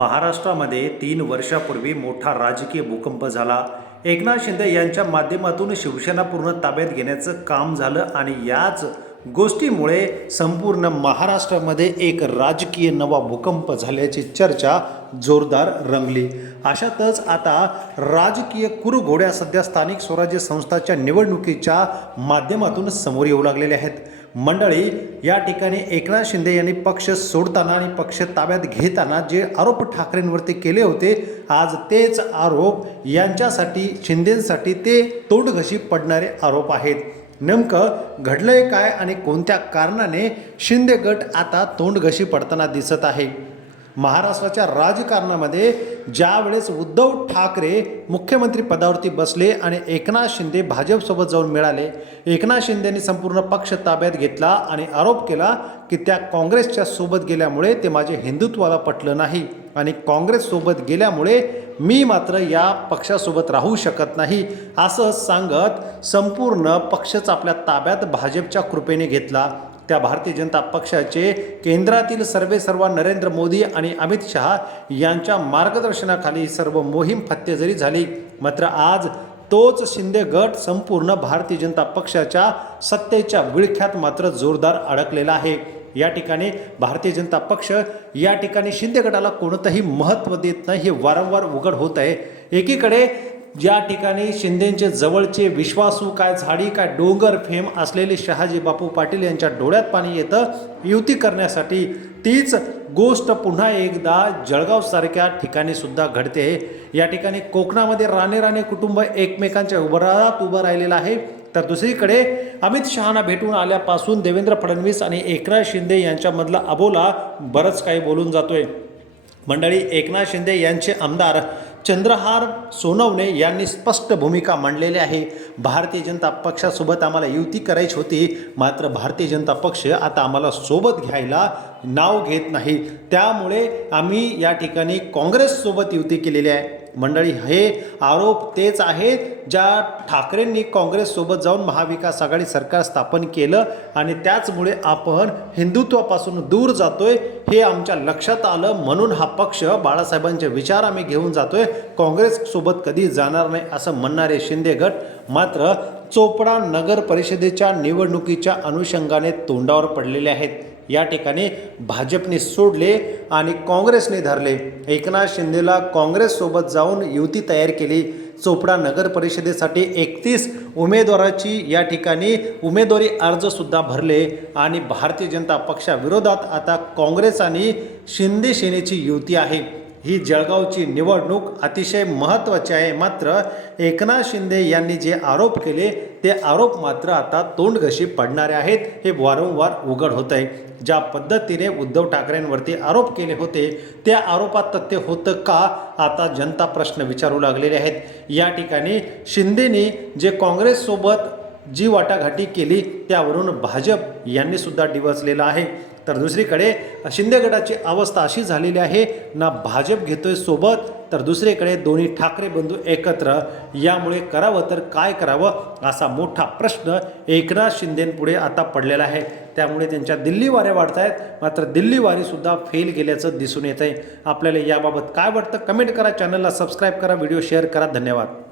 महाराष्ट्रामध्ये तीन वर्षापूर्वी मोठा राजकीय भूकंप झाला. एकनाथ शिंदे यांच्या माध्यमातून शिवसेना पूर्ण ताब्यात घेण्याचं काम झालं आणि याच गोष्टीमुळे संपूर्ण महाराष्ट्रामध्ये एक राजकीय नवा भूकंप झाल्याची चर्चा जोरदार रंगली. अशातच आता राजकीय कुरुघोड्या सध्या स्थानिक स्वराज्य संस्थाच्या निवडणुकीच्या माध्यमातून समोर येऊ लागलेल्या आहेत. मंडळी या ठिकाणी एकनाथ शिंदे यांनी पक्ष सोडताना आणि पक्ष ताब्यात घेताना जे आरोप ठाकरेंवरती केले होते आज तेच आरोप यांच्यासाठी शिंदेसाठी ते तोंडघशी पडणारे आरोप आहेत. नेमकं घडलंय काय आणि कोणत्या कारणाने शिंदे गट आता तोंडघशी पडताना दिसत आहे? महाराष्ट्राच्या राजकारणामध्ये ज्यावेळेस उद्धव ठाकरे मुख्यमंत्री पदावरती बसले आणि एकनाथ शिंदे भाजपसोबत जाऊन मिळाले एकनाथ शिंदेने संपूर्ण पक्ष ताब्यात घेतला आणि आरोप केला की त्या काँग्रेसच्या सोबत गेल्यामुळे ते माझे हिंदुत्वाला पटलं नाही आणि काँग्रेससोबत गेल्यामुळे मी मात्र या पक्षासोबत राहू शकत नाही असं सांगत संपूर्ण पक्षच आपल्या ताब्यात भाजपच्या कृपेने घेतला. त्या भारतीय जनता पक्षाचे केंद्रातील सर्वे सर्व नरेंद्र मोदी आणि अमित शहा यांच्या मार्गदर्शनाखाली सर्व मोहीम फत्तेजरी झाली मात्र आज तोच शिंदे गट संपूर्ण भारतीय जनता पक्षाच्या सत्तेच्या विळख्यात मात्र जोरदार अडकलेला आहे. या ठिकाणी भारतीय जनता पक्ष या ठिकाणी शिंदे गटाला कोणतंही महत्त्व देत नाही हे वारंवार उघड होत आहे. एकीकडे ज्या ठिकाणी शिंदेचे जवळचे विश्वासू काय झाडी काय डोंगर फेम असलेले शहाजी बापू पाटील यांच्या डोळ्यात पाणी येतं युती करण्यासाठी तीच गोष्ट पुन्हा एकदा जळगावसारख्या ठिकाणी सुद्धा घडते. या ठिकाणी कोकणामध्ये राणे राणे कुटुंब एकमेकांच्या उभरात उभं राहिलेलं आहे. तर दुसरीकडे अमित शहाना भेटून आल्यापासून देवेंद्र फडणवीस आणि एकनाथ शिंदे यांच्यामधला अबोला बरंच काही बोलून जातोय. मंडळी एकनाथ शिंदे यांचे आमदार चंद्रहार सोनवणे यांनी स्पष्ट भूमिका मांडलेली आहे. भारतीय जनता पक्षासोबत आम्हाला युती करायची होती. मात्र भारतीय जनता पक्ष आता आम्हाला सोबत घ्यायला नाव घेत नाही. त्यामुळे आम्ही या ठिकाणी काँग्रेससोबत युती केलेली आहे. मंडळी हे आरोप तेच आहेत ज्या ठाकरेंनी काँग्रेससोबत जाऊन महाविकास आघाडी सरकार स्थापन केलं आणि त्याचमुळे आपण हिंदुत्वापासून दूर जातोय हे आमच्या लक्षात आलं म्हणून हा पक्ष बाळासाहेबांचे विचार आम्ही घेऊन जातोय. काँग्रेससोबत कधी जाणार नाही असं म्हणणारे शिंदे गट मात्र चोपडा नगर परिषदेच्या निवडणुकीच्या अनुषंगाने तोंडावर पडलेले आहेत. या ठिकाणी भाजपने सोडले आणि काँग्रेसने धरले. एकनाथ शिंदेला काँग्रेससोबत जाऊन युती तयार केली. चोपडा नगर परिषदेसाठी एकतीस उमेदवाराची या ठिकाणी उमेदवारी अर्जसुद्धा भरले आणि भारतीय जनता पक्षाविरोधात आता काँग्रेस आणि शिंदे सेनेची युती आहे. ही जळगावची निवडणूक अतिशय महत्त्वाची आहे. मात्र एकनाथ शिंदे यांनी जे आरोप केले ते आरोप मात्र आता तोंडघशी पडणारे आहेत. हे वारंवार उघड होत आहे ज्या पद्धतीने उद्धव ठाकरेंवरती आरोप केले होते त्या आरोपात तथ्य होतं का? आता जनता प्रश्न विचारू लागलेले आहेत. या ठिकाणी शिंदेनी जे काँग्रेससोबत जी वाटाघाटी केली त्यावरून भाजप यांनी सुद्धा डिवचलेलं आहे. तर दुसरीकडे शिंदे गटाची अवस्था अशी झालेली आहे ना भाजप घेतोय सोबत तर दुसरीकडे दोन्ही ठाकरे बंधू एकत्र. यामुळे करावं तर काय करावं असा मोठा प्रश्न एकनाथ शिंदेपुढे आता पडलेला आहे. त्यामुळे त्यांच्या दिल्ली वारे वाढत आहेत मात्र दिल्ली वारीसुद्धा फेल गेल्याचं दिसून येत आहे आपल्याला याबाबत काय वाटतं? कमेंट करा चॅनलला सबस्क्राईब करा व्हिडिओ शेअर करा. धन्यवाद.